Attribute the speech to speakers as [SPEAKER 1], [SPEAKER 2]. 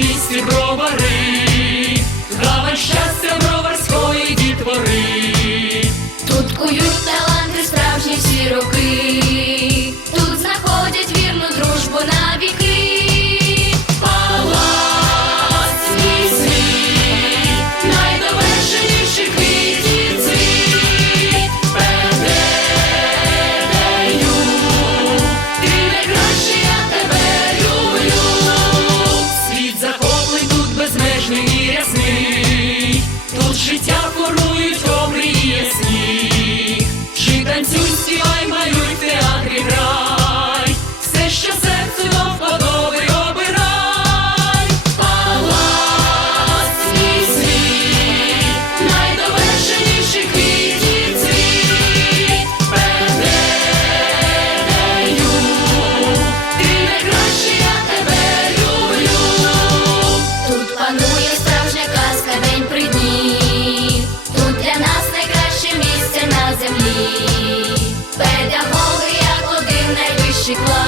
[SPEAKER 1] місті бровари, гавань щастя броварської дітвори,
[SPEAKER 2] тут кують таланти справжні всі роки. she glows.